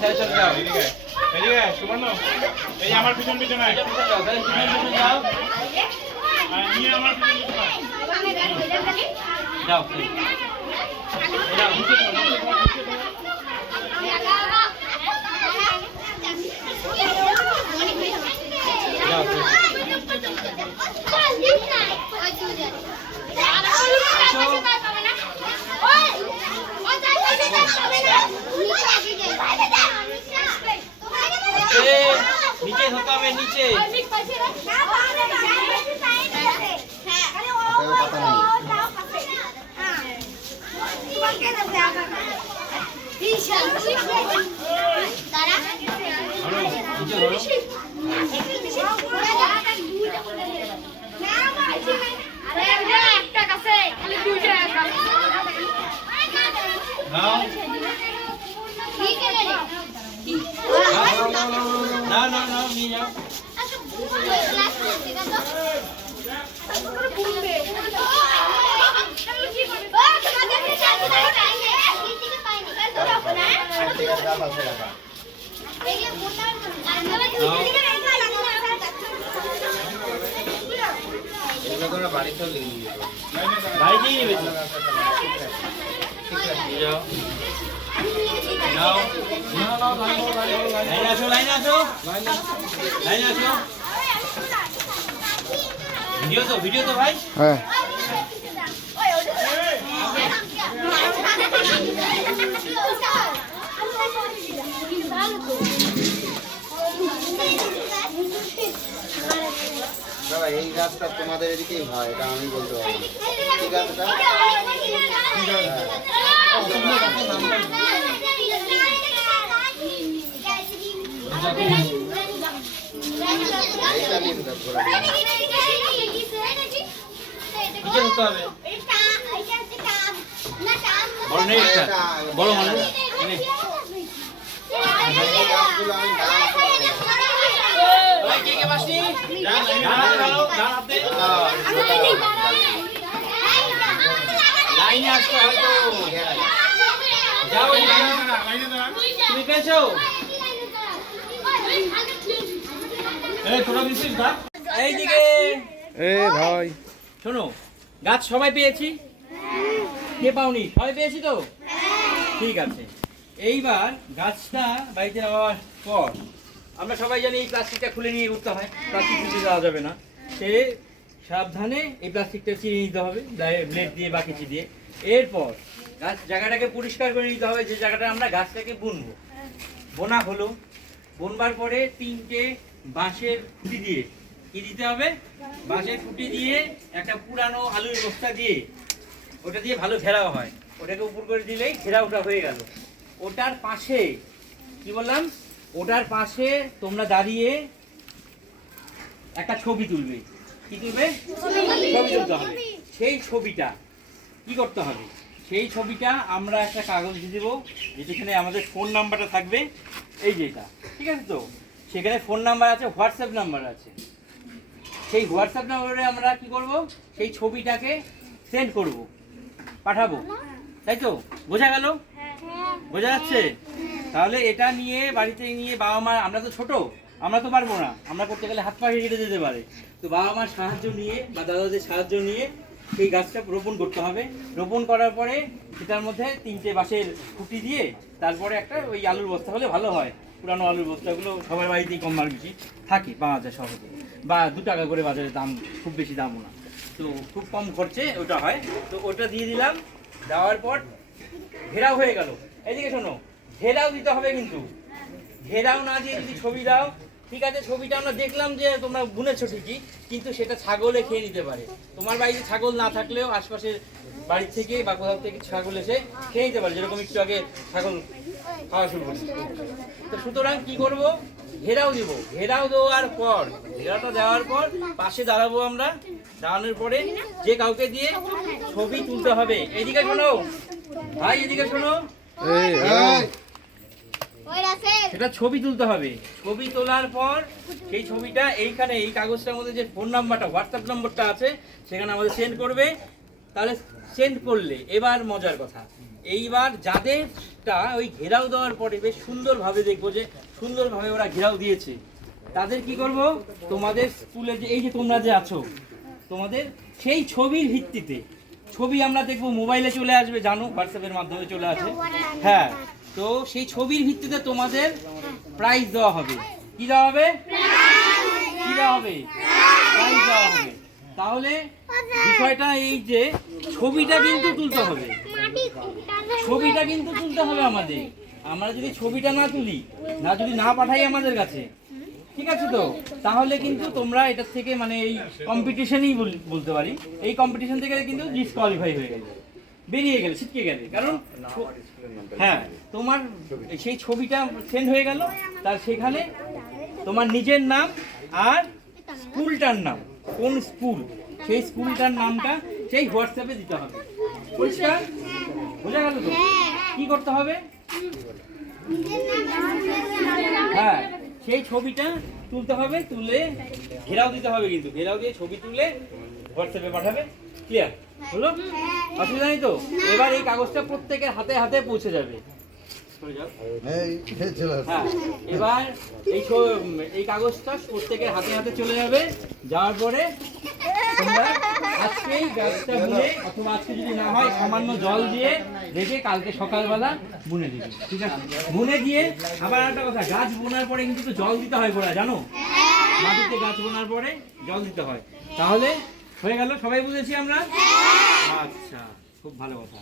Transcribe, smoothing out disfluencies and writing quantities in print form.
যাও এদিকে এদিকে সুবর্ণ এই আমার পিছন পিছন আয় পিছন যাও আর নিয়ে আমার পিছন পিছন আয় যাও এরা নিচে যাও নিচে ধরতে হবে নিচে না না না নিয়ে যাও বাড়িতেই নেবে তো যাও লাইনে আসো লাইনে আসো লাইনে আসো ভিডিও তো ভাই হ্যাঁ দাদা এই গাছটা তোমাদের এদিকেই হয় এটা আমি বলতে পারবো ঠিক আছে এইটা নিন নিচে ধরতে হবে বড় নেই বড় মানুষ কে কে পাসনি লাইনে আসতে হয়তো যাও লাইনে দাঁড়া তুমি পেয়েছো তোরা দিচ্ছিস না এইদিকে এ ভাই শোনো গাছ সবাই পেয়েছি কে পাওনি সবাই পেয়েছি তো ঠিক আছে এইবার গাছটা বাড়িতে নেওয়ার পর আমরা সবাই জানি এই প্লাস্টিকটা খুলে নিয়ে উঠতে হয় প্লাস্টিক খুলে দেওয়া যাবে না সে সাবধানে এই প্লাস্টিকটা চিনিয়ে নিতে হবে ব্লেড দিয়ে বা কিছু দিয়ে এরপর গাছ জায়গাটাকে পরিষ্কার করে নিতে হবে যে জায়গাটা আমরা গাছটাকে বুনবো বোনা হলো বুনবার পরে 3টে বাঁশের খুঁটি দিয়ে কি দিতে হবে বাঁশের খুঁটি দিয়ে একটা পুরানো আলুর বস্তা দিয়ে ওটা দিয়ে ভালো ঘেরাও হয় ওটাকে উপর করে দিলেই ঘেরাওটা হয়ে গেল ওটার পাশে কি বললাম ওটার পাশে তোমরা দাঁড়িয়ে একটা ছবি তুলবে কি তুলবে ছবি তুলতে হবে সেই ছবিটা কি করতে হবে সেই ছবিটা আমরা একটা কাগজ দিয়ে দেবো যেখানে আমাদের ফোন নাম্বারটা থাকবে এই যেটা ঠিক আছে তো সেখানে ফোন নাম্বার আছে হোয়াটসঅ্যাপ নাম্বার আছে সেই হোয়াটসঅ্যাপ নাম্বারে আমরা কি করব সেই ছবিটাকে সেন্ড করব পাঠাবো তাই তো বোঝা গেল বোঝা যাচ্ছে তাহলে এটা নিয়ে বাড়িতে নিয়ে বাবা মা আমরা তো ছোট আমরা তো পারবো না আমরা করতে গেলে হাত পা কেটে যেতে পারে তো বাবা মার সাহায্য নিয়ে বা দাদাদের সাহায্য নিয়ে সেই গাছটা রোপণ করতে হবে রোপণ করার পরে সেটার মধ্যে 3টে বাঁশের খুঁটি দিয়ে তারপরে একটা ওই আলুর বস্তা হলে ভালো হয় পুরানো আলুর বস্তাগুলো সবার বাড়িতেই কম আর বেশি থাকে পাওয়া যায় সহজে বা 2 টাকা করে বাজারে দাম খুব বেশি দামও না তো খুব কম খরচে ওটা হয় তো ওটা দিয়ে দিলাম দেওয়ার পর ঘেরাও হয়ে গেল এদিকে শোনো ঘেরাও দিতে হবে কিন্তু ঘেরাও না দিয়ে যদি ছবি দাও ঠিক আছে ছবিটা আমরা দেখলাম যে তোমরা বুনেছো ঠিকই কিন্তু সেটা ছাগলে খেয়ে নিতে পারে তোমার বাড়িতে ছাগল না থাকলেও আশপাশের বাড়ি থেকে বা কোথাও থেকে ছাগল এসে খেয়ে নিতে পারে যেরকম একটু আগে ছাগল খাওয়া শুরু করি তো সুতরাং কি করব ঘেরাও দিব ঘেরাও দেওয়ার পর ঘেরাটা দেওয়ার পর পাশে দাঁড়াবো আমরা দাঁড়ানোর পরে যে কাউকে দিয়ে ছবি তুলতে হবে এদিকে শোনো ভাই এদিকে শোনো সেটা ছবি তুলতে হবে ছবি তোলার পর সেই ছবিটা এইখানে এই কাগজটার মধ্যে যে ফোন নাম্বারটা হোয়াটসঅ্যাপ নম্বরটা আছে সেখানে আমাদের সেন্ড করবে তাহলে সেন্ড করলে এবার মজার কথা এইবার যাদের একটা ওই ঘেরাও দেওয়ার পরে বেশ সুন্দরভাবে দেখবো যে সুন্দরভাবে ওরা ঘেরাও দিয়েছে, তাদের কি করব, তোমাদের স্কুলে যে এই যে তোমরা যে আছো, তোমাদের সেই ছবির ভিত্তিতে, ছবি আমরা দেখবো মোবাইলে চলে আসবে, জানো হোয়াটসঅ্যাপের মাধ্যমে চলে আসে, হ্যাঁ, তো সেই ছবির ভিত্তিতে তোমাদের প্রাইজ দেওয়া হবে। কি দেওয়া হবে? কি দেওয়া হবে? প্রাইজ দেওয়া হবে। তাহলে বিষয়টা এই যে ছবিটা কিন্তু তুলতে হবে, ছবিটা কিন্তু তুলতে হবে আমাদের। আমরা যদি ছবিটা না তুলি, না যদি না পাঠাই আমাদের কাছে, ঠিক আছে তো, তাহলে কিন্তু তোমরা এটার থেকে মানে এই কম্পিটিশনই বলতে পারি, এই কম্পিটিশন থেকে কিন্তু ডিসকোয়ালিফাই হয়ে গেলে, বেরিয়ে গেলে, ছিটকে গেলে। কারণ হ্যাঁ, তোমার সেই ছবিটা সেন্ড হয়ে গেল, তার সেখানে তোমার নিজের নাম আর স্কুলটার নাম, কোন স্কুল, সেই স্কুলটার নামটা সেই হোয়াটসঅ্যাপে দিতে হবে। পরিষ্কার বোঝা গেল তো? কি করতে হবে? হ্যাঁ, সেই ছবিটা তুলতে হবে, তুলে ঘেরাও দিতে হবে, কিন্তু ঘেরাও দিয়ে ছবি তুলে হোয়াটসঅ্যাপে পাঠাবে। ক্লিয়ার হলো? অসুবিধা নেই তো? এবার এই কাগজটা প্রত্যেকের হাতে হাতে পৌঁছে যাবে। হ্যাঁ, এবার এই কাগজটা প্রত্যেকের হাতে হাতে চলে যাবে। যাওয়ার পরে তোমরা আজকেই গাছটা বুনে, অথবা আজকে যদি না হয় সামান্য জল দিয়ে রেখে কালকে সকালবেলা বুনে দিবে। ঠিক আছে? বুনে দিয়ে আবার একটা কথা, গাছ বোনার পরে কিন্তু জল দিতে হয় গোড়া, জানো? মাটিতে গাছ বোনার পরে জল দিতে হয়। তাহলে হয়ে গেল, সবাই বুঝেছি আমরা? আচ্ছা, খুব ভালো কথা।